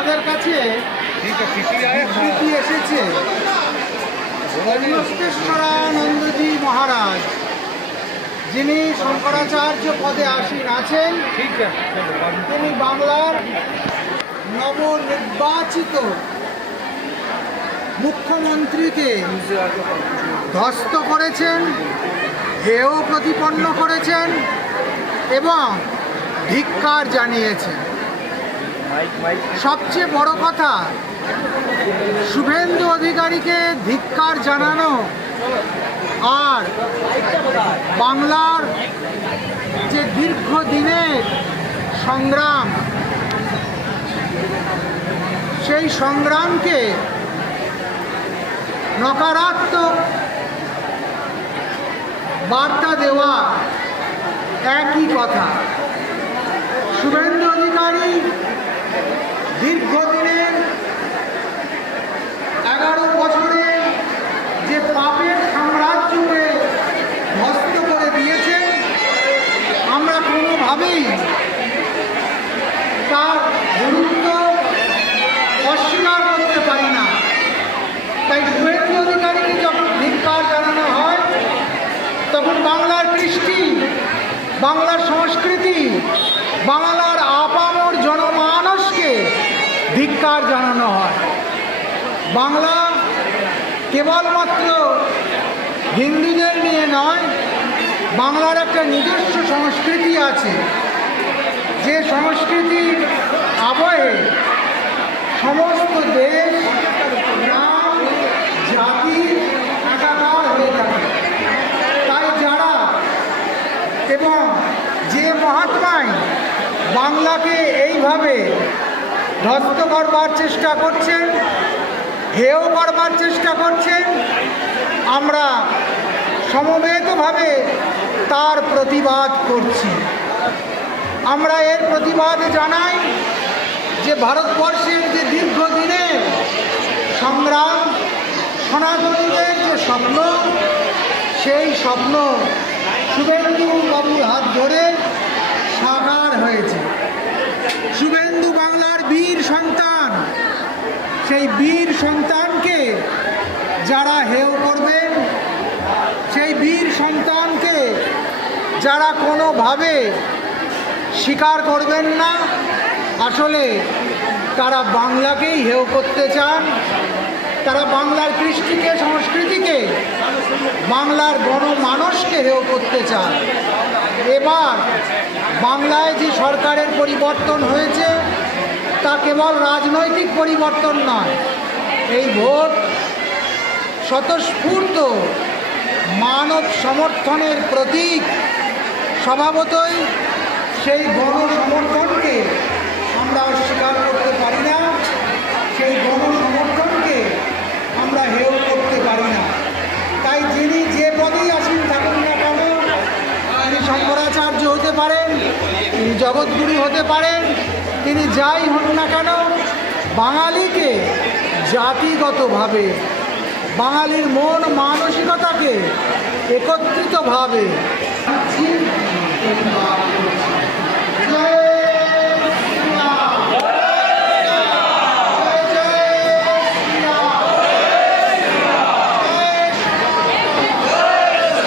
আমাদের কাছে বিবৃতি এসেছে অন্যষ্টেশ্বরানন্দজি মহারাজ, যিনি শঙ্করাচার্য পদে আসীন আছেন, তিনি বাংলার নবনির্বাচিত মুখ্যমন্ত্রীকে ধ্বস্ত করেছেন, হেয় প্রতিপন্ন করেছেন এবং ধিক্কার জানিয়েছেন। সবচেয়ে বড় কথা, শুভেন্দু অধিকারীকে ধিক্কার জানানো আর বাংলার যে দীর্ঘদিনের সংগ্রাম, সেই সংগ্রামকে নকারাত্মক বার্তা দেওয়া একই কথা। শুভেন্দু অধিকারী দীর্ঘদিনের 11 বছরে যে পাপের সাম্রাজ্যকে ধ্বস্ত করে দিয়েছে, আমরা কোনোভাবেই তার গুরুত্ব অস্বীকার করতে পারি না। তাই শুভেন্দু অধিকারীকে যখন ধিক্কার জানানো হয়, তখন বাংলার কৃষ্টি, বাংলার সংস্কৃতি, বাংলার আপামর জনমানসকে ধিক্কার জানানো হয়। বাংলা কেবলমাত্র হিন্দুদের নিয়ে নয়, বাংলার একটা নিজস্ব সংস্কৃতি আছে, যে সংস্কৃতির আবহে সমস্ত দেশ, নাম, জাতি একাকার হয়ে থাকে। তাই যারা এবং যে মহাত্মাই বাংলাকে এইভাবে ধ্বস্ত করবার চেষ্টা করছেন, হেয় করবার চেষ্টা করছেন, আমরা সমবেতভাবে তার প্রতিবাদ করছি। আমরা এর প্রতিবাদ জানাই যে ভারতবর্ষের যে দীর্ঘদিনের সংগ্রাম, সনাতনীদের যে স্বপ্ন, সেই স্বপ্ন শুভেন্দু বাবুর হাত ধরে সাকার হয়েছে। শুভেন্দু বাংলার বীর সন্তান। সেই বীর সন্তানকে যারা হেয় করবেন, সেই বীর সন্তানকে যারা কোনোভাবে স্বীকার করবেন না, আসলে তারা বাংলাকেই হেয় করতে চান। তারা বাংলার কৃষ্টিকে, সংস্কৃতিকে, বাংলার গণমানসকে হেয় করতে চান। এবার বাংলায় যে সরকারের পরিবর্তন হয়েছে, তা কেবল রাজনৈতিক পরিবর্তন নয়। এই ভোট স্বতঃস্ফূর্ত মানব সমর্থনের প্রতীক। স্বভাবতই সেই গণসমর্থনকে আমরা অস্বীকার করতে পারি না, সেই গণসমর্থনকে আমরা হেয় করতে পারি না। তাই যিনি যে পদেই আসীন থাকুন না কেন, তিনি শঙ্করাচার্য হতে পারেন, তিনি জগৎগুরু হতে পারেন, তিনি যাই হন না কেন, বাঙালিকে জাতিগতভাবে, বাঙালির মন মানসিকতাকে একত্রিতভাবে